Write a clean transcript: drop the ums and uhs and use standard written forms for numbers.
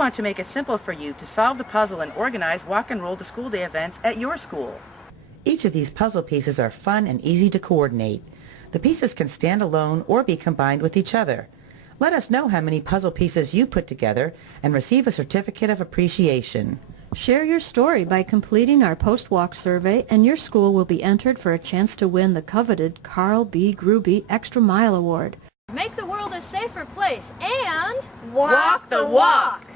want to make it simple for you to solve the puzzle and organize Walk and Roll to School Day events at your school. Each of these puzzle pieces are fun and easy to coordinate. The pieces can stand alone or be combined with each other. Let us know how many puzzle pieces you put together and receive a certificate of appreciation. Share your story by completing our post-walk survey, and your school will be entered for a chance to win the coveted Carl B. Gruby Extra Mile Award. Make the world a safer place and Walk the walk!